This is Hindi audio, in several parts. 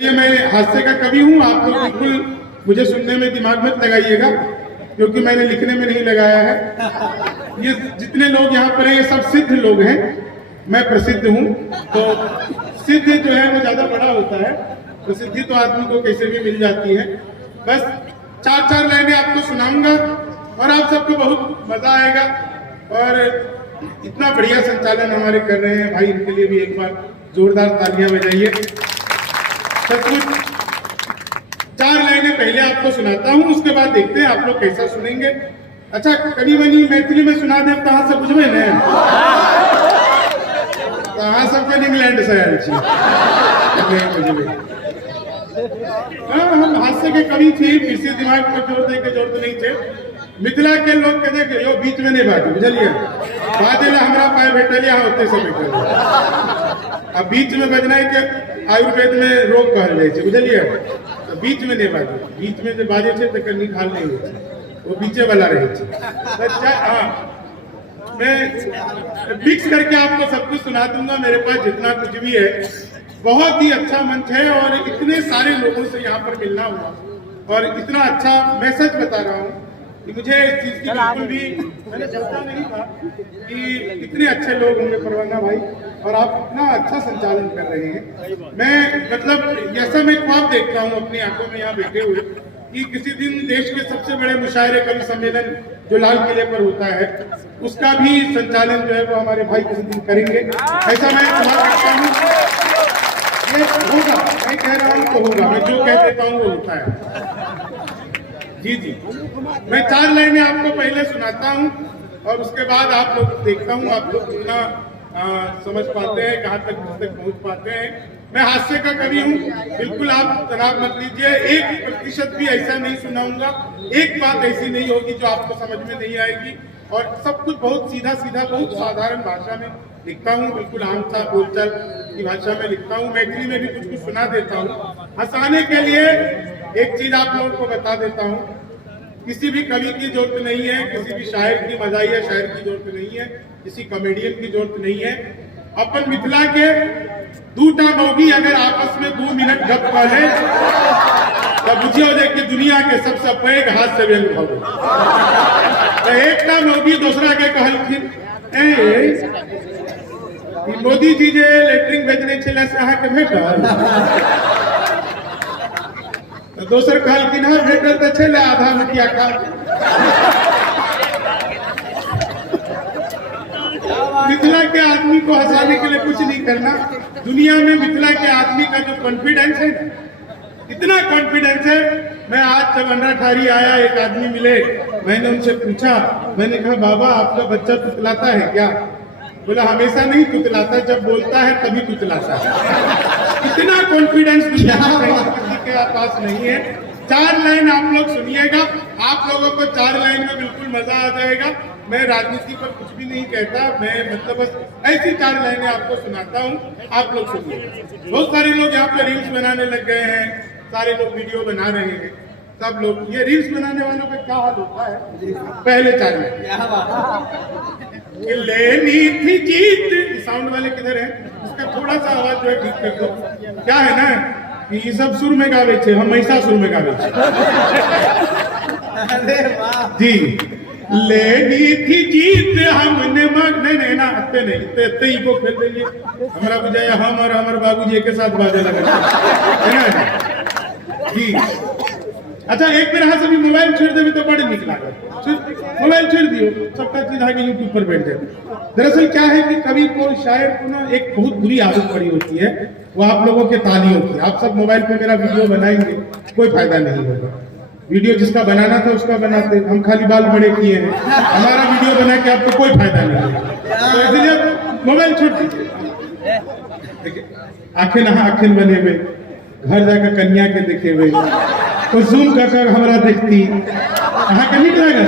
ये मैं हास्य का कवि हूँ। आप लोग बिल्कुल मुझे सुनने में दिमाग मत लगाइएगा, क्योंकि मैंने लिखने में नहीं लगाया है। ये जितने लोग यहाँ पर हैं ये सब सिद्ध लोग हैं, मैं प्रसिद्ध हूँ। तो सिद्ध जो है वो ज्यादा बड़ा होता है, प्रसिद्धि तो आदमी को कैसे भी मिल जाती है। बस चार चार लाइनें आपको सुनाऊंगा और आप सबको बहुत मजा आएगा। और इतना बढ़िया संचालन हमारे कर रहे हैं भाई, इनके लिए भी एक बार जोरदार तालियां बजाइए। सचमुच चार लाइनें पहले आपको सुनाता हूँ, उसके बाद देखते हैं आप लोग कैसा सुनेंगे। अच्छा कनी बनी मैथिली में सुना दे कहाँ से बुझबे ने, कहाँ सबके इंग्लैंड से आयल छी। हम हास्य के कवि थी, किसी दिमाग पर जोर दे के जरूरत नहीं थे। मिथिला के लोग के देख यो बीच में नहीं बाजू, बुझलिए बाजे ला हमरा पाए भेटलिया होते से बैठल। अब बीच में बजना है कि आयुर्वेद में रोग कहल जाए छे, बुझलिए। तो बीच में नहीं बाजू, बीच में जो बाजे छे तो कहीं खाल नहीं होती, वो बीचे वाला रहे छे। हाँ मैं मिक्स करके आपको सब कुछ सुना दूंगा। मेरे पास जितना कुछ भी है, बहुत ही अच्छा मंच है और इतने सारे लोगों से यहाँ पर मिलना हुआ और इतना अच्छा मैसेज बता रहा हूँ कि मुझे इस चीज की बिल्कुल भी मैंने सोचा नहीं था कि इतने अच्छे लोग होंगे परवाना भाई, और आप इतना अच्छा संचालन कर रहे हैं। मैं मतलब जैसा मैं ख्वाब देखता हूँ अपनी आंखों में यहाँ बैठे हुए कि किसी दिन देश के सबसे बड़े मुशायरे कवि सम्मेलन जो लाल किले पर होता है, उसका भी संचालन जो है वो हमारे भाई किसी दिन करेंगे, ऐसा मैं ख्वाब रखता हूँ। ये होगा, मैं कह रहा हूँ तो होगा, मैं जो कह देता हूँ वो होता है। जी जी, मैं चार लाइनें आपको पहले सुनाता हूँ और उसके बाद आप लोग देखता हूँ आप लोग कितना समझ पाते हैं, कहाँ तक पहुँच पाते हैं। मैं हास्य का कवि हूँ, बिल्कुल आप तनाव मत लीजिए। 1% भी ऐसा नहीं सुनाऊंगा, एक बात ऐसी नहीं होगी जो आपको समझ में नहीं आएगी। और सब कुछ बहुत सीधा सीधा बहुत साधारण भाषा में लिखता हूँ, बिल्कुल आम सा बोलचाल की भाषा में लिखता हूँ। मैथिली में भी कुछ कुछ सुना देता हूँ। हंसाने के लिए एक चीज आप लोगों को बता देता हूँ, किसी भी कवि की जरूरत नहीं है, किसी भी शायर की मजाहिया शायर की जरूरत नहीं है, किसी कॉमेडियन की जरूरत नहीं है। अपन मिथिला के दूटा मौगी अगर आपस में 2 मिनट गप करे तो बुझियो जे कि दुनिया के सबसे पैघ हास्य व्यंग भऽ गेल। तो एकटा मौगी दूसरा के कहलखिन, मोदी जी जे लेटरिन भेजने छले से अहाँ के भेटल? दोसर कहलखिन हाँ भेटल तो छले, आधा मुठिया खा। मिथिला के आदमी को हंसाने के लिए कुछ नहीं करना। दुनिया में मिथिला के आदमी का जो कॉन्फिडेंस है, इतना कॉन्फिडेंस है। मैं आज जब अंडाठारी आया, एक आदमी मिले, मैंने उनसे पूछा, मैंने कहा बाबा आपका बच्चा तुतलाता है क्या? बोला हमेशा नहीं तुतलाता, जब बोलता है तभी तुतलाता है। इतना कॉन्फिडेंस किसी के पास नहीं है। 4 लाइन आप लोग सुनिएगा, आप लोगों को 4 लाइन में बिल्कुल मजा आ जाएगा। मैं राजनीति पर कुछ भी नहीं कहता, मैं मतलब बस ऐसी 4 लाइनें आपको सुनाता हूँ, आप लोग सुनिए। बहुत सारे लोग यहाँ पे रील्स बनाने लग गए हैं, सारे लोग वीडियो बना रहे हैं। सब लोग ये रील्स बनाने वालों का क्या हाल होता है, पहले 4 लाइन लेनी थी जीत। साउंड वाले किधर है? उसका थोड़ा सा आवाज जो है ठीक कर दो। क्या है ना कि ये सब सुर में गावे छे, हम ऐसा सुर में गावे छे। जी लेनी थी जीत हमने नहीं ना अत्ते नहीं इतने ही को खेल देलिए। हमारा बुझाया हम और हमारे बाबूजी के साथ बाजे लगे है ना जी। अच्छा एक बेर अहाँ सब मोबाइल छोड़ देवे तो बड़े निक लागत। मोबाइल छोड़ दियो, सबका चीज आगे यूट्यूब पर बैठ जाए। दरअसल क्या है कि कवि को शायर को ना एक बहुत बुरी आदत पड़ी होती है, वो आप लोगों के तालियों की। आप सब मोबाइल पे मेरा वीडियो बनाएंगे, कोई फायदा नहीं होगा। वीडियो जिसका बनाना था उसका बनाते, हम खाली बाल बड़े किए हैं, हमारा वीडियो बना के आपको कोई फायदा नहीं है। तो इसलिए मोबाइल छोड़ दीजिए। देखिए आखिर आखिर बने हुए, घर जाकर कन्या के देखे हुए, तो जूम कर हमारा देखती अहाँ के नहीं लगेगा।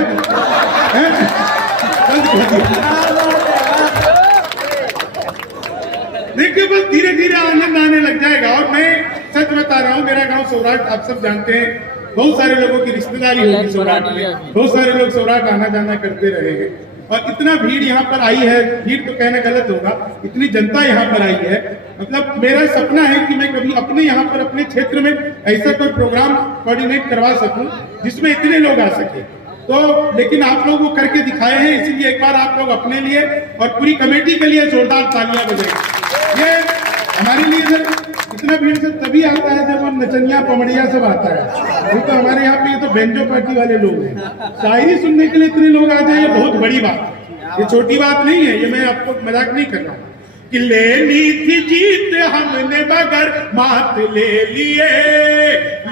देखिए बस धीरे धीरे आनंद आने लग जाएगा। और मैं सच बता रहा हूँ, मेरा गांव सौराठ आप सब जानते हैं, बहुत सारे लोगों की रिश्तेदारी होगी सौराठ में, बहुत सारे लोग सौराठ आना जाना करते रहेंगे। और इतना भीड़ यहाँ पर आई है, भीड़ तो कहना गलत होगा, इतनी जनता यहाँ पर आई है। मतलब मेरा सपना है कि मैं कभी अपने यहाँ पर अपने क्षेत्र में ऐसा कोई प्रोग्राम कोऑर्डिनेट करवा सकूं जिसमें इतने लोग आ सके। तो लेकिन आप लोग वो करके दिखाए हैं, इसीलिए एक बार आप लोग अपने लिए और पूरी कमेटी के लिए जोरदार तालियां बजाएं। ये हमारे लिए सर इतना भीड़ से तभी आता है जब हम नचनिया पमड़िया सब आता है। तो हमारे यहाँ पे ये तो बेंजो पार्टी वाले लोग हैं, शायरी सुनने के लिए इतने लोग आ जाए, ये बहुत बड़ी बात है, ये छोटी बात नहीं है। ये मैं आपको मजाक नहीं कर रहा हूँ कि लेनी थी जीत हमने मगर मात ले लिए,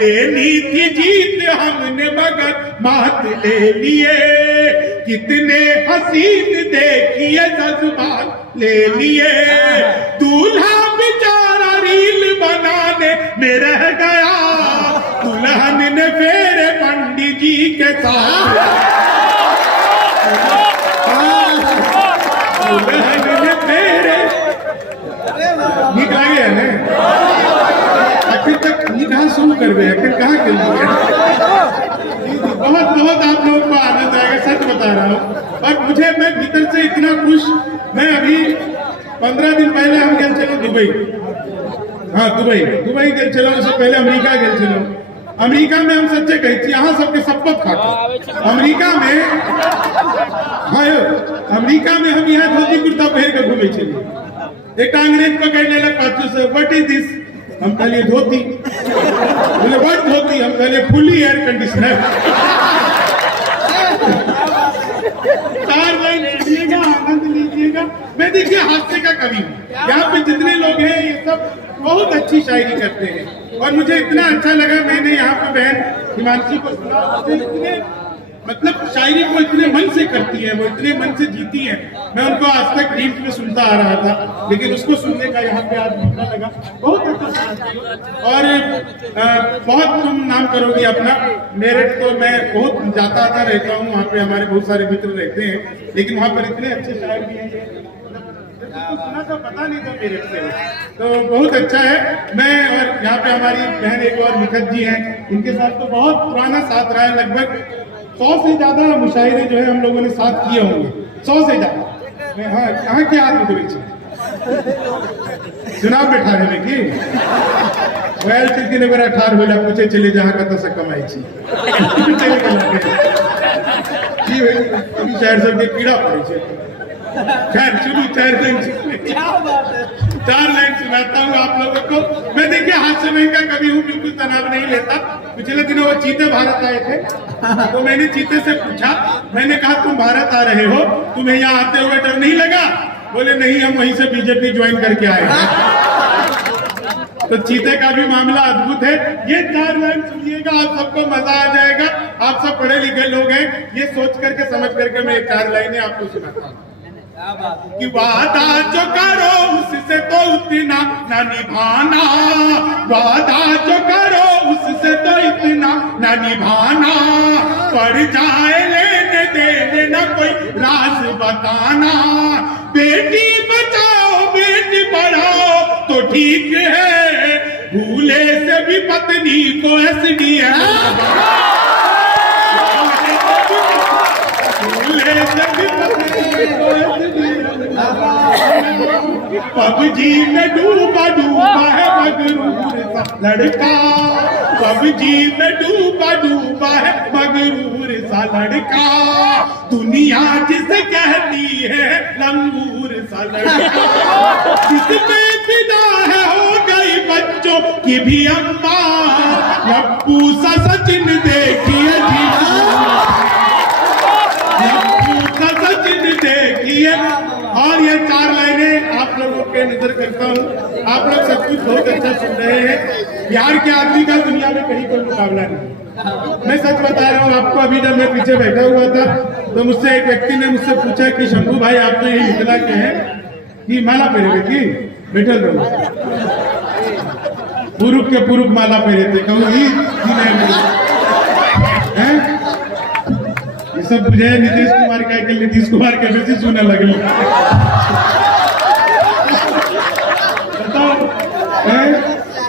लेनी थी जीत हमने मगर मात ले लिए, कितने हसीन देखिए जज्बात ले लिए, दूल्हा बेचारा रील बनाने में रह गया, दुल्हन ने फेरे पंडित जी के साथ, दुल्हन ने फेरे निकला गया है आखिर तक निकाह शुरू कर गए, आखिर कहाँ के लिए बहुत बहुत आप लोगों को आनंद आएगा, सच बता रहा हूँ। और मुझे मैं भीतर से इतना खुश, मैं अभी 15 दिन पहले हम गए चलो दुबई, हाँ दुबई गए चलो, उससे पहले अमेरिका गए चलो। अमेरिका में हम सच्चे कहे थी, यहाँ सबके शपथ खाते अमेरिका में, हाँ अमेरिका में हम यहाँ धोती कुर्ता पहन कर घूमे चले। एक अंग्रेज पकड़ने लगा पाछू से, व्हाट इज दिस, हम कहलिए धोती, बोले व्हाट धोती, हम कहलिए फुली एयर कंडीशनर। 4 लाइन सुनिएगा, आनंद लीजिएगा। मैं देखिए हास्य का कवि हूँ, यहाँ पे जितने लोग हैं ये सब बहुत अच्छी शायरी करते हैं और मुझे इतना अच्छा लगा। मैंने यहाँ पे बहन हिमांशी को सुना, मुझे इतने मतलब शायरी को इतने मन से करती है, वो इतने मन से जीती है। मैं उनको आज तक रील्स में सुनता आ रहा था, लेकिन उसको सुनने का यहाँ पे आज मौका लगा, बहुत अच्छा। और बहुत तुम नाम करोगे अपना। मेरठ तो मैं बहुत जाता आता रहता हूँ, वहाँ पे हमारे बहुत सारे मित्र रहते हैं, लेकिन वहाँ पर इतने अच्छे शायर भी हैं, तो सुना तो पता नहीं था मेरठ से, तो बहुत अच्छा है। मैं और यहाँ पे हमारी बहन एक और निखत जी हैं, उनके साथ तो बहुत पुराना साथ रहा है, लगभग 100 से ज्यादा मुशायरे जो है हम लोगों ने साथ किए होंगे, 100 से ज्यादा। हाँ कहाँ के आदमी तो बेचे चुनाव में ठार है कि वैल चिंती ने मेरा ठार होला पूछे चले जहाँ का तसा कमाई छी जी भाई अभी शायर सब के कीड़ा पड़े छे। खैर चलो 4 लाइन सुनाता हूँ आप लोगों को। मैं देखिए हाथ से मैं इनका कभी हूँ, बिल्कुल तनाव नहीं लेता। पिछले दिनों वो चीते भारत आए थे, तो मैंने चीते से पूछा, मैंने कहा तुम भारत आ रहे हो, तुम्हें यहाँ आते हुए डर नहीं लगा? बोले नहीं, हम वहीं से बीजेपी ज्वाइन करके आए हैं। तो चीते का भी मामला अद्भुत है। ये 4 लाइन सुनिएगा, आप सबको मजा आ जाएगा। आप सब पढ़े लिखे लोग हैं, ये सोच करके समझ करके मैं 4 लाइनें आपको सुनाता हूँ कि वादा जो करो उससे तो उतना न निभाना, वादा जो करो उससे तो इतना न निभाना, पड़ जाए लेने देने न कोई राज बताना, बेटी बचाओ बेटी पढ़ाओ तो ठीक है, भूले से भी पत्नी को एसडीएम, भूले से भी पत्नी को पबजी में डूबा है मगरूर सा लड़का, पबजी में डूबा है मगरूर सा लड़का, दुनिया जिसे कहती है लंगूर सा लड़का, जिसमें फिदा है हो गई बच्चों की भी अम्मा, लप्पू सा सचिन देखिए सचिन देखिए। और ये 4 लाइनें आप लोगों के नजर करता हूँ, आप लोग सब कुछ बहुत अच्छा सुन रहे हैं। बिहार के आदमी का दुनिया में कहीं कोई मुकाबला नहीं। मैं सच बता रहा हूँ आपको, अभी जब मैं पीछे बैठा हुआ था तो मुझसे एक व्यक्ति ने मुझसे पूछा कि शंभू भाई आप तो यही मिथिला के हैं कि माला पहरे की बैठल रहो, पुरुष के पुरुष माला पहरे थे, कहूँ सब बुझे नीतीश कुमार का के नीतीश कुमार के बेसी सुने लगल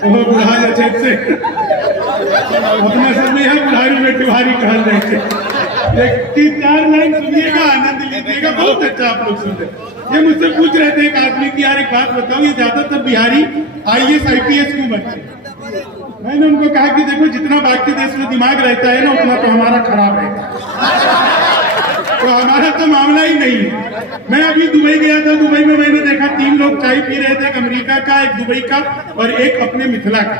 वो बुढ़ा से अपने सब में बुढ़ारी में तिवारी कहल जाए। चार लाइन सुनिएगा, आनंद लीजिएगा, बहुत अच्छा आप लोग सुन रहे। ये मुझसे पूछ रहे थे एक आदमी की, यार एक बात बताओ, ये ज्यादातर बिहारी IAS IPS क्यों बनते हैं? मैंने उनको कहा कि देखो, जितना बाकी देश में दिमाग रहता है ना, उतना तो हमारा खराब है। तो हमारा तो मामला ही नहीं है। मैं अभी दुबई गया था, दुबई में मैंने देखा 3 लोग चाय पी रहे थे, एक अमेरिका का, एक दुबई का और एक अपने मिथिला का।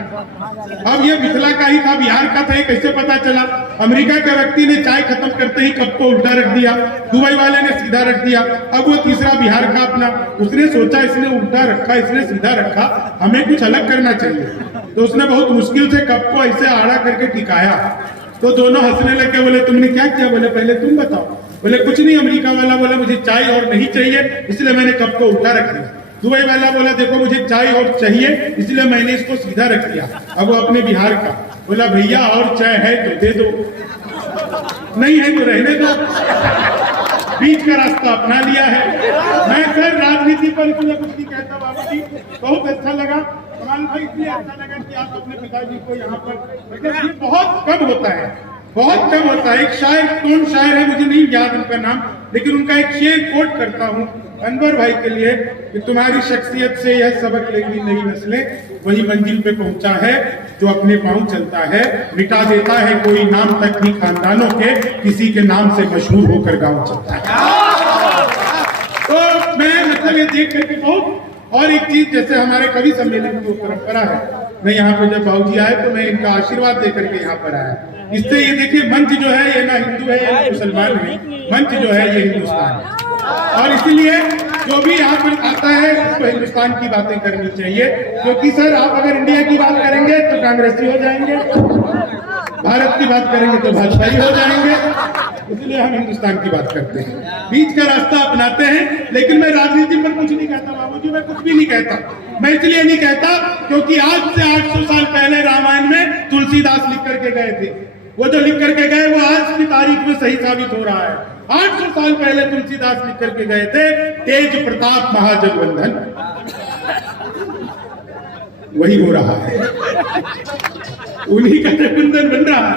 अब ये मिथिला का ही था, बिहार का था, ये कैसे पता चला? अमेरिका के व्यक्ति ने चाय खत्म करते ही कप को उल्टा रख दिया, दुबई वाले ने सीधा रख दिया। अब वो तीसरा बिहार का अपना, उसने सोचा इसने उल्टा रखा, इसने सीधा रखा, हमें कुछ अलग करना चाहिए। तो उसने बहुत मुश्किल से कप को ऐसे आड़ा करके टिकाया। तो दोनों हंसने लगे, बोले तुमने क्या किया? बोले पहले तुम बताओ। बोले कुछ नहीं। अमेरिका वाला बोला मुझे चाय और नहीं चाहिए, इसलिए मैंने कप को उल्टा रख दिया। दुबई वाला बोला देखो मुझे चाय और चाहिए, इसलिए मैंने इसको सीधा रख दिया। अब वो अपने बिहार का बोला भैया और चाय है तो दे दो, नहीं है तो रहने दो, बीच का रास्ता अपना लिया है। मैं सर राजनीति पर इसलिए कुछ नहीं कहता बाबू जी, बहुत अच्छा लगा कमाल भाई, इसलिए अच्छा लगा कि आप अपने पिताजी को यहाँ पर, ये बहुत कम होता है, बहुत कम होता है। एक शायर, कौन शायर है मुझे नहीं याद उनका नाम, लेकिन उनका एक शेर कोट करता हूँ अनवर भाई के लिए कि तुम्हारी शख्सियत से यह सबक लेगी नई नस्लें, वही मंजिल पे पहुंचा है जो अपने पांव चलता है, मिटा देता है कोई नाम तक भी खानदानों के, किसी के नाम से मशहूर होकर गांव चलता है। तो मैं मतलब ये देख करके बहुत, और एक चीज जैसे हमारे कवि सम्मेलन की परंपरा है, मैं यहाँ पे जब बाबूजी आए तो मैं इनका आशीर्वाद देकर के यहाँ पर आया। इससे ये देखिए मंच जो है ये ना हिंदू है या मुसलमान है, मंच जो है ये हिंदुस्तान है, और इसलिए जो भी यहाँ पर आता है उसको हिंदुस्तान की बातें करनी चाहिए। क्योंकि सर आप अगर इंडिया की बात करेंगे तो कांग्रेसी हो जाएंगे, भारत की बात करेंगे तो भाजपाई हो जाएंगे, इसलिए हम हिंदुस्तान की बात करते हैं, बीच का रास्ता अपनाते हैं। लेकिन मैं राजनीति पर कुछ नहीं कहता बाबूजी, मैं कुछ भी नहीं कहता। मैं इसलिए नहीं कहता क्योंकि आज से 800 साल पहले रामायण में तुलसीदास लिख करके गए थे, वो जो लिख करके गए वो आज की तारीख में सही साबित हो रहा है। 800 साल पहले तुलसीदास लिख करके गए थे, तेज प्रताप महाजगवंदन, वही हो रहा है, उन्हीं का जगवंदन बन रहा है।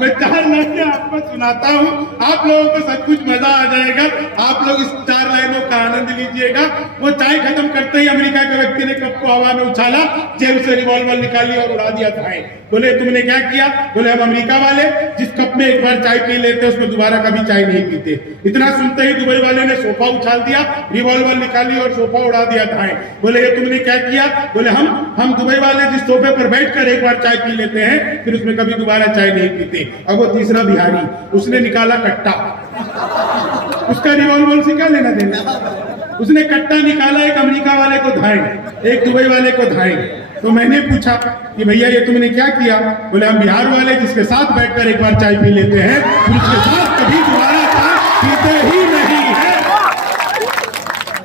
मैं 4 लाइनें आपको सुनाता हूँ, आप लोगों को सब कुछ मजा आ जाएगा, आप लोग इस 4 लाइनों का आनंद लीजिएगा। वो चाय खत्म करते ही अमेरिका के व्यक्ति ने कप को हवा में उछाला, जेब से रिवॉल्वर निकाली और उड़ा दिया था। बोले तुमने क्या किया? बोले हम अमेरिका वाले जिस कप में एक बार चाय पी लेते उसमें दोबारा कभी चाय नहीं पीते। इतना सुनते ही दुबई वाले ने सोफा उछाल दिया, रिवॉल्वर निकाली और सोफा उड़ा दिया था। बोले ये तुमने क्या किया? बोले हम दुबई वाले जिस सोफे पर बैठकर एक बार चाय पी लेते हैं फिर उसमें कभी दोबारा चाय नहीं पीते। अब वो तीसरा बिहारी, उसने निकाला कट्टा, उसका रिवॉल्वर से क्या लेना देना? उसने कट्टा निकाला, एक अमेरिका वाले को धाए, एक दुबई वाले को धाए। तो मैंने पूछा कि भैया ये तुमने क्या किया? बोले हम बिहार वाले जिसके साथ बैठकर एक बार चाय पी लेते हैं फिर उसके साथ कभी दोबारा चाय पीते ही नहीं है।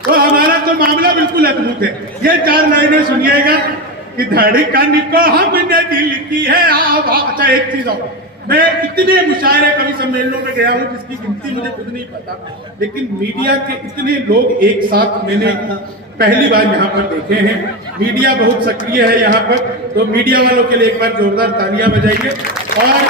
तो हमारा तो मामला बिल्कुल अद्भुत है। ये 4 लाइनें सुनिएगा कि धड़कन को हमने दिल की है आवाज़। अच्छा एक चीज और, मैं इतने मुशायरे कवि सम्मेलनों में गया हूँ जिसकी गिनती मुझे खुद नहीं पता, लेकिन मीडिया के इतने लोग एक साथ मैंने पहली बार यहाँ पर देखे हैं। मीडिया बहुत सक्रिय है यहाँ पर, तो मीडिया वालों के लिए एक बार जोरदार तालियां बजाइए। और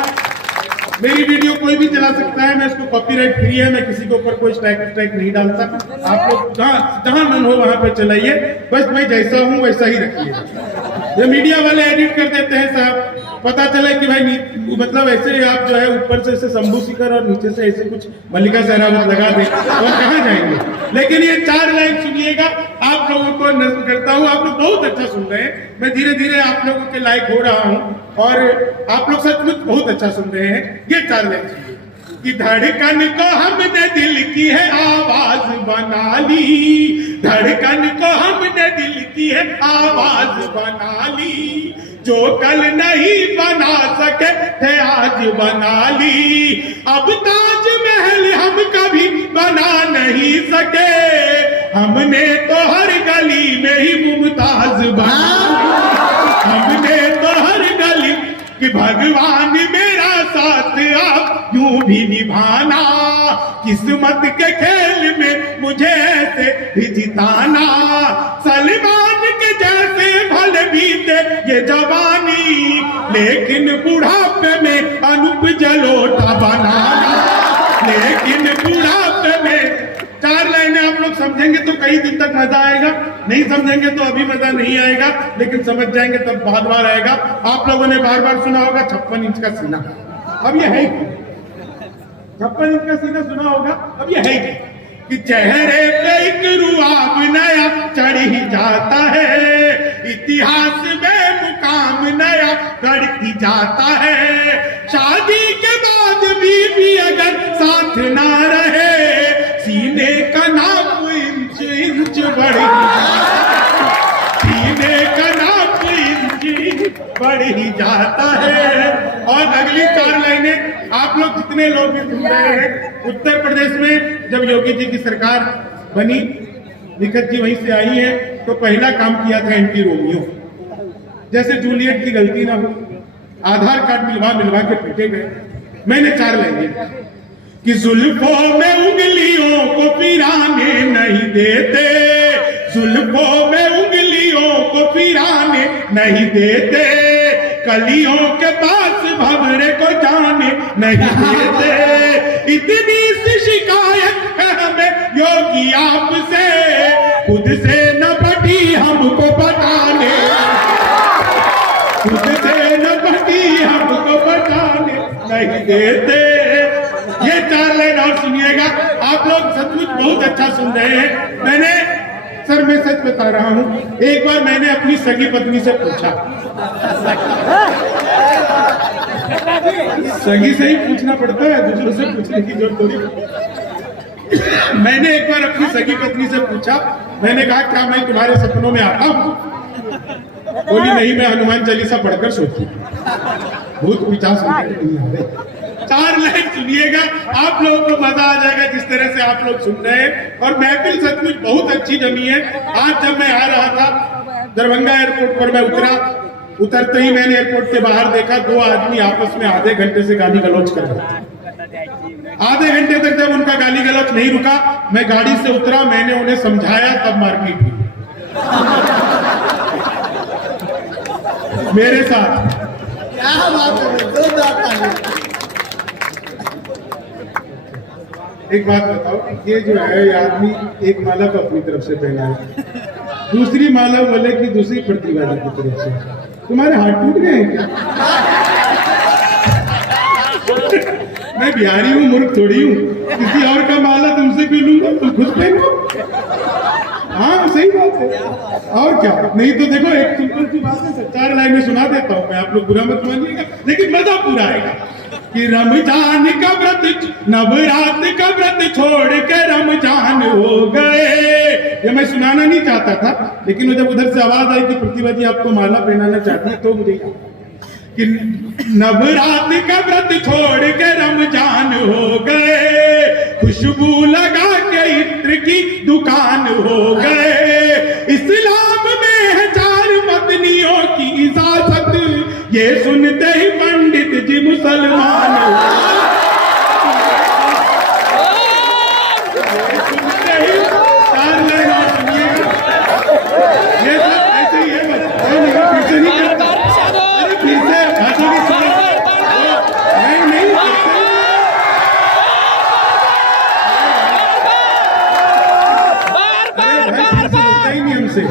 मेरी वीडियो कोई भी चला सकता है, मैं इसको कॉपीराइट फ्री है, मैं किसी के ऊपर कोई स्ट्राइक नहीं डालता। आप लोग जहाँ मन हो वहां पर चलाइए, बस मैं जैसा हूँ वैसा ही रखिए। ये मीडिया वाले एडिट कर देते हैं साहब, पता चले कि भाई मतलब ऐसे आप जो है ऊपर से ऐसे शंभू शिखर और नीचे से ऐसे कुछ मल्लिका सहरावत लगा दे और कहाँ जाएंगे। लेकिन ये 4 लाइन सुनिएगा, आप लोगों को नजर करता हूँ, आप लोग बहुत अच्छा सुन रहे हैं, मैं धीरे धीरे आप लोगों के लायक हो रहा हूँ और आप लोग सचमुच बहुत अच्छा सुन रहे हैं। ये 4 लाइन सुनिए कि धड़कन को हमने दिल की है आवाज बना ली, धड़कन को हमने दिल की है आवाज बना ली, जो कल नहीं बना सके थे आज बना ली, अब ताजमहल हम कभी बना नहीं सके, हमने तो हर गली में ही मुमताज बना, हमने तो हर गली कि भगवान मेरा साथ आप यूं भी निभाना, किस्मत के खेल में मुझे ऐसे भी जिताना, सलमान के जैसे भले बीते ये जवानी, लेकिन बुढ़ापे में अनूप जलोटा बनाना, कई दिन तक मजा आएगा, नहीं समझेंगे तो अभी मजा नहीं आएगा, लेकिन समझ जाएंगे तब बार बार आएगा। आप लोगों ने बार बार सुना होगा 56 इंच का सीना, अब ये है 56 इंच का सीना सुना होगा, अब ये है कि चेहरे पे एक रुआब नया चढ़ ही जाता है, इतिहास में मुकाम नया गढ़ ही जाता है, शादी के बाद भी अगर साथ ना रहे, सीने का नाप इंच इंच बढ़ ही सीने का नाप इंच बढ़ ही जाता है। और अगली 4 लाइनें आप लोग जितने लोग भी सुन रहे हैं, उत्तर प्रदेश में जब योगी जी की सरकार बनी, निखत जी वहीं से आई है, तो पहला काम किया था एंटी रोमियो, जैसे जूलियट की गलती ना हो, आधार कार्ड मिलवा के पीटे गए। मैंने 4 लाइनें कि जुल्फों में उंगलियों को पिराने नहीं देते, जुल्फों में उंगलियों को पिराने नहीं देते, कलियों के पास भंवरे को जाने नहीं देते, इतनी सी शिकायत है हमें योगी आपसे, खुद से न बटी हमको बताने, खुद से न बटी हमको बताने नहीं देते। ये 4 लाइन और सुनिएगा, आप लोग सचमुच बहुत अच्छा सुन रहे हैं। सर मैं सच बता रहा हूं, एक बार मैंने अपनी सगी पत्नी से पूछा, सगी से ही पूछना पड़ता है, दूसरों से पूछने की जरूरत थोड़ी। मैंने एक बार अपनी सगी पत्नी से पूछा, मैंने कहा क्या मैं तुम्हारे सपनों में आता हूं? बोली नहीं, मैं हनुमान चालीसा पढ़कर सोती, भूत पिचास नहीं आ रहे। 4 लाइन सुनिएगा, आप लोगों को मजा आ जाएगा जिस तरह से आप लोग सुन रहे हैं। और महफिल सचमुच बहुत अच्छी जमी है। आज जब मैं आ रहा था दरभंगा एयरपोर्ट पर, मैं उतरते ही मैंने एयरपोर्ट के बाहर देखा 2 आदमी आपस में आधे घंटे से गाली गलौज कर रहे थे। आधे घंटे तक जब उनका गाली गलौज नहीं रुका, मैं गाड़ी से उतरा, मैंने उन्हें समझाया, तब मारपीट हुई मेरे साथ। क्या बात है, एक बात बताओ, ये जो है ये आदमी एक माला को अपनी तरफ से पहना है, दूसरी माला बोले कि दूसरी प्रतिवादी की तरफ से। तुम्हारे हाथ टूट गए हैं क्या? मैं बिहारी हूँ, मूर्ख थोड़ी हूँ, किसी और का माला तुमसे क्यों लूंगा? तुम खुद पहनो। हाँ सही बात है, और क्या। नहीं तो देखो एक सिंपल सी बात है, 4 लाइनें सुना देता हूँ मैं, आप लोग बुरा मत मानिएगा, लेकिन मजा पूरा आएगा। कि रमजान का व्रत, नवरात का व्रत छोड़ के रमजान हो गए। ये मैं सुनाना नहीं चाहता था, लेकिन जब उधर से आवाज आई कि प्रतिभा जी आपको माला पहनाना चाहती है, तो मुझे कि नवरात का व्रत छोड़ के रमजान हो गए, खुशबू लगा के इत्र की दुकान हो गए, इस्लाम में है 4 पत्नियों की इजाजत, ये सुनते ही पंडित जी मुसलमान हो गए, सुनते ही 4 लाइन और सुनिएगा, ये सब ऐसे ही है, बस पीछे नहीं करता, अरे पीछे भाषा की सुनो, नहीं हमसे।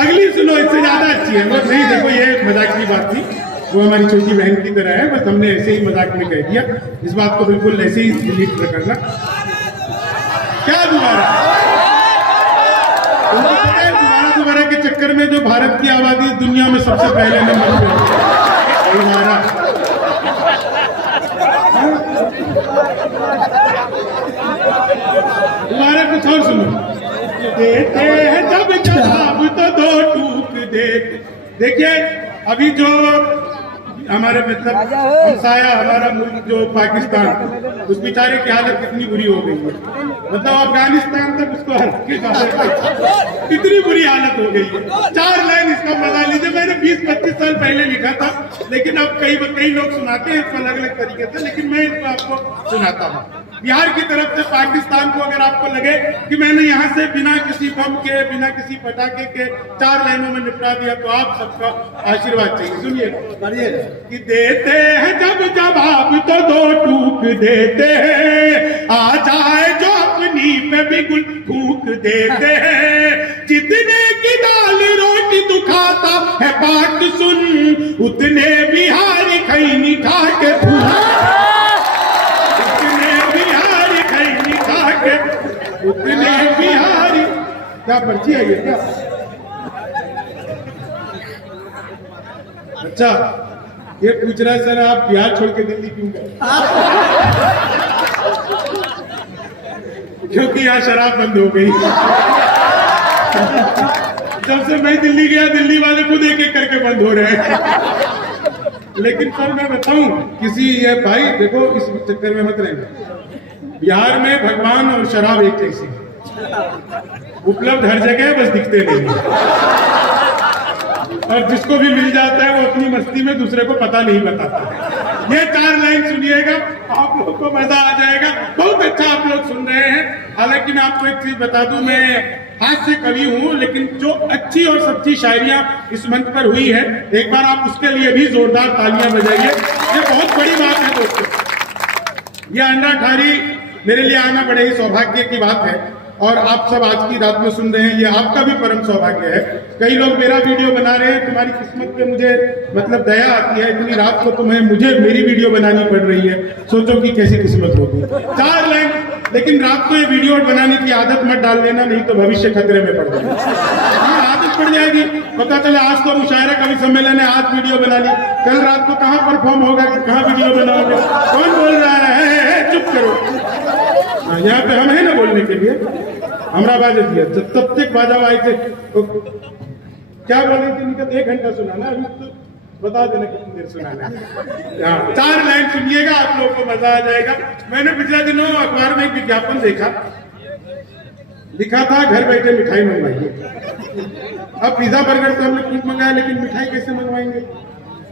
अगली सुनो, इससे ज्यादा अच्छी है। बस नहीं, देखो ये मजाक की बात थी, वो हमारी छोटी बहन की तरह है, बस हमने ऐसे ही मजाक में कह दिया। इस बात को बिल्कुल ऐसे ही डिलीट करना। क्या दोबारा? उनको पता है दोबारा के चक्कर में जो भारत की आबादी दुनिया में सबसे पहले नंबर पे दोबारा। कुछ और सुनो। देते हैं जब जवाब तो 2 टूक देते। देखिए अभी जो हमारे मतलब हमसाया हमारा मुल्क जो पाकिस्तान, उस बेचारे की हालत कितनी बुरी हो गई है, मतलब अफगानिस्तान तक उसको कितनी बुरी हालत हो गई है। 4 लाइन इसका मजा लीजिए। मैंने 20-25 साल पहले लिखा था, लेकिन अब कई लोग सुनाते हैं इसको अलग अलग तरीके से, लेकिन मैं इसको आपको सुनाता हूँ। बिहार की तरफ से पाकिस्तान को अगर आपको लगे कि मैंने यहाँ से बिना किसी बम के, बिना किसी पटाखे के 4 लाइनों में निपटा दिया, तो आप सबका आशीर्वाद चाहिए। सुनिए कि देते हैं जब जवाब तो 2 टूक देते हैं, आ जाए जो अपनी में भी गुल फूक देते हैं। जितने की दाल रोटी तू खाता है बात सुन, उतने बिहारी खैनी खा के उतने बिहारी खैनी खा के उतने बिहारी। क्या पर्ची है ये क्या? अच्छा, ये पूछ रहा है सर आप बिहार छोड़ के दिल्ली क्यों गए? क्योंकि यहाँ शराब बंद हो गई। जब से मैं दिल्ली गया दिल्ली वाले खुद एक एक करके बंद हो रहे हैं। लेकिन सर मैं बताऊं किसी ये भाई देखो इस चक्कर में मत रहना। बिहार में भगवान और शराब एक जैसी उपलब्ध हर जगह, बस दिखते नहीं। और जिसको भी मिल जाता है वो अपनी मस्ती में दूसरे को पता नहीं बताता। ये 4 लाइन सुनिएगा, आप लोग को मजा आ जाएगा। बहुत अच्छा आप लोग सुन रहे हैं। हालांकि मैं आपको एक चीज बता दूं, मैं हाथ से कवि हूं, लेकिन जो अच्छी और सच्ची शायरियां इस मंच पर हुई है, एक बार आप उसके लिए भी जोरदार तालियां बजाइए। ये बहुत बड़ी बात है दोस्तों। ये अंडा ठारी मेरे लिए आना बड़े ही सौभाग्य की बात है। और आप सब आज की रात में सुन रहे हैं, ये आपका भी परम सौभाग्य है। कई लोग मेरा वीडियो बना रहे हैं, तुम्हारी किस्मत पे मुझे मतलब दया आती है, इतनी रात को तुम्हें मुझे मेरी वीडियो बनानी पड़ रही है। सोचो कि कैसी किस्मत होगी। 4 लाइन, लेकिन रात को ये वीडियो बनाने की आदत मत डाल लेना, नहीं तो भविष्य खतरे में पड़ जाएगा। आदत पड़ जाएगी। पता चले आज तो मुशायरा कवि सम्मेलन है, आज वीडियो बना ली, कल रात को कहाँ परफॉर्म होगा कि कहाँ वीडियो बनाओगे? कौन बोल रहा है? चुप करो। यहाँ पे हम है ना बोलने के लिए, हमारा बाजा दिया तब तक बाजा आए थे तो क्या बोले थे? निकल 1 घंटा सुनाना, अभी तो बता देना कितनी देर सुनाना है। 4 लाइन सुनिएगा, आप लोगों को मजा आ जाएगा। मैंने पिछले दिनों अखबार में एक विज्ञापन देखा, लिखा था घर बैठे मिठाई मंगवाइए। अब पिज्जा बर्गर तो हमने खूब मंगाया, लेकिन मिठाई कैसे मंगवाएंगे?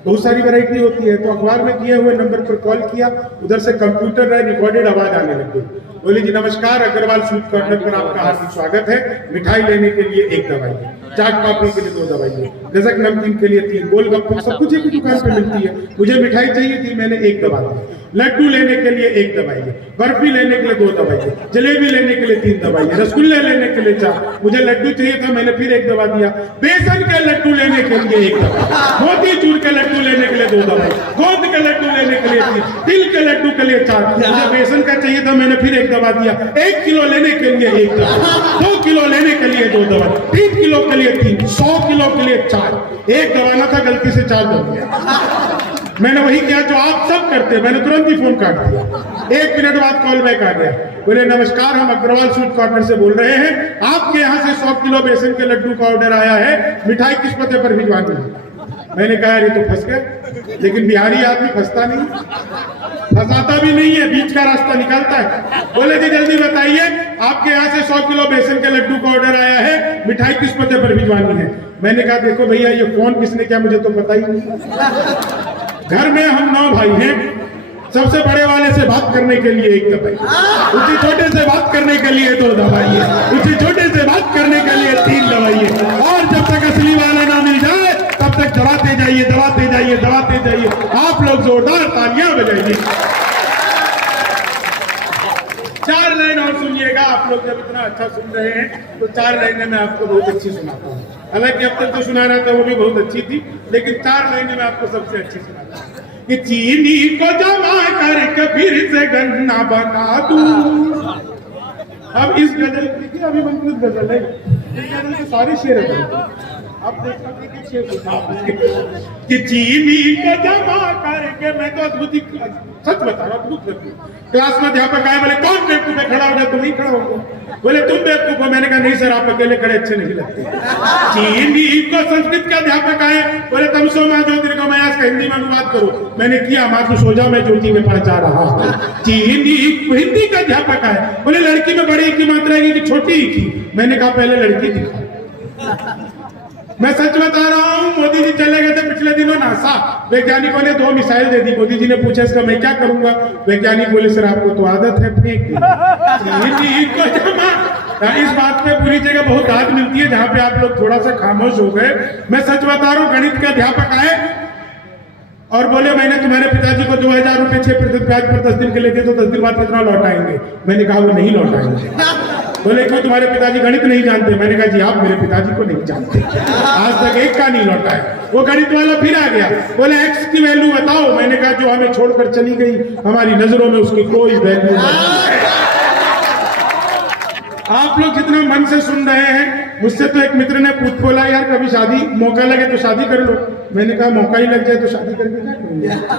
बहुत सारी वैरायटी होती है। तो अखबार में दिए हुए नंबर पर कॉल किया, उधर से कंप्यूटर रिकॉर्डेड आवाज आने लग गई। बोले जी नमस्कार, अग्रवाल स्वीट कॉर्नर पर आपका हार्दिक स्वागत है। मिठाई लेने के लिए 1 दवाई, चाट पापड़ी के लिए 2 दवाई, गजक नमकीन के लिए 3, गोलगप्पे सब कुछ एक ही दुकान पे मिलती है। मुझे मिठाई चाहिए थी, मैंने 1 दवा दी। लड्डू लेने के लिए 1 दवाई, बर्फी लेने के लिए 2 दवाई, जलेबी लेने के लिए 3 दवाई, रसगुल्ले लेने के लिए 4, मुझे लड्डू चाहिए था, मैंने फिर 1 दवा दिया। बेसन के लड्डू लेने के लिए 1 दवा, मोतीचूर के लड्डू लेने के लिए 2 दवाई, गोंद के लड्डू लेने के लिए 3, तिल के लड्डू के लिए 4, मुझे बेसन का चाहिए था, मैंने फिर 1 दवा दिया। 1 किलो लेने के लिए 1 दवा, 2 किलो लेने के लिए 2 दवा, 3 किलो के लिए 3, 100 किलो के लिए 4। 1 दबाना था, गलती से 4 दब गया। मैंने वही किया जो आप सब करते हैं, मैंने तुरंत ही फोन काट दिया। 1 मिनट बाद कॉल बैक आ गया, बोले नमस्कार, हम अग्रवाल स्वीट कॉर्नर से बोल रहे हैं, आपके यहाँ से 100 किलो बेसन के लड्डू का ऑर्डर आया है, मिठाई किस पते पर भिजवानी है? मैंने कहा अरे तो फंस गए, लेकिन बिहारी आदमी फंसता नहीं, फंसाता भी नहीं है, बीच का रास्ता निकालता है। बोले जी जल्दी बताइए, आपके यहाँ से 100 किलो बेसन के लड्डू का ऑर्डर आया है, मिठाई किस पते पर भिजवानी है? मैंने कहा देखो भैया, ये फोन किसने किया मुझे तो पता ही नहीं। घर में हम 9 भाई हैं, सबसे बड़े वाले से बात करने के लिए 1 दवाई, उसी छोटे से बात करने के लिए 2 दवाई है, उसी छोटे से बात करने के लिए 3 दवाई है। और जब तक असली वाला ना मिल जाए तब तक दबाते जाइए, दबाते जाइए, दबाते जाइए। आप लोग जोरदार तालियां बजाइए। 4 लाइन और सुनिएगा। आप लोग जब इतना अच्छा सुन रहे हैं तो 4 लाइनें मैं आपको बहुत अच्छी सुनाता हूँ। हालांकि अब तक जो सुना रहा था वो भी बहुत अच्छी थी, लेकिन 4 लाइनें मैं आपको सबसे अच्छी सुनाता हूँ। कि चीनी को जमा करके फिर से गन्ना बना दूं। अब इस गजल देखिए, अभी मंत्रित गजल है, इस गजल के सारे शेर है। आप देख सकते हैं कि शेर कि चीनी को जमा करके, मैं तो अद्भुत सच बता रहा हूँ, अद्भुत करती। क्लास में अध्यापक आए, बोले कौन बेवकूफ है, खड़ा हो गया, तुम नहीं खड़ा हो। बोले तुम बेवकूफ हो। मैंने कहा नहीं सर, आप अकेले खड़े अच्छे नहीं लगते। चीनी को संस्कृत के अध्यापक आए, बोले तम सो माँ ज्योतिर्गो मैं आज का हिंदी में अनुवाद करो। मैंने किया, माँ तू सो जा, मैं ज्योति में पहुंचा रहा हूँ। चीनी हिंदी का अध्यापक आए, बोले लड़की में बड़ी की मात्रा है कि छोटी ही की। मैंने कहा पहले लड़की दिखा। मैं सच बता रहा हूँ, मोदी जी चले गए थे पिछले दिनों नासा, वैज्ञानिकों ने 2 मिसाइल दे दी। मोदी जी ने पूछा इसका मैं क्या करूंगा? वैज्ञानिक बोले सर आपको तो आदत है फेंक दी। इस बात पे पूरी जगह बहुत दाद मिलती है, जहाँ पे आप लोग थोड़ा सा खामोश हो गए। मैं सच बता रहा हूँ, गणित के अध्यापक आए और बोले मैंने तुम्हारे पिताजी को 2000 रुपए 6% ब्याज पर 10 दिन के लिए दिए, तो 10 दिन बाद कितना लौटाएंगे? मैंने कहा वो नहीं लौटाएंगे। बोले क्यों तुम्हारे पिताजी गणित नहीं जानते? मैंने कहा जी आप मेरे पिताजी को नहीं जानते, आज तक एक का नहीं लौटा है। वो गणित वाला फिर आ गया, बोले एक्स की वैल्यू बताओ। मैंने कहा जो हमें छोड़कर चली गई, हमारी नजरों में उसकी कोई वैल्यू नहीं है। आप लोग जितना मन से सुन रहे हैं, मुझसे तो एक मित्र ने पूछ बोला यार कभी शादी मौका लगे तो शादी कर लो। मैंने कहा मौका ही लग जाए तो शादी करके क्या करूंगा।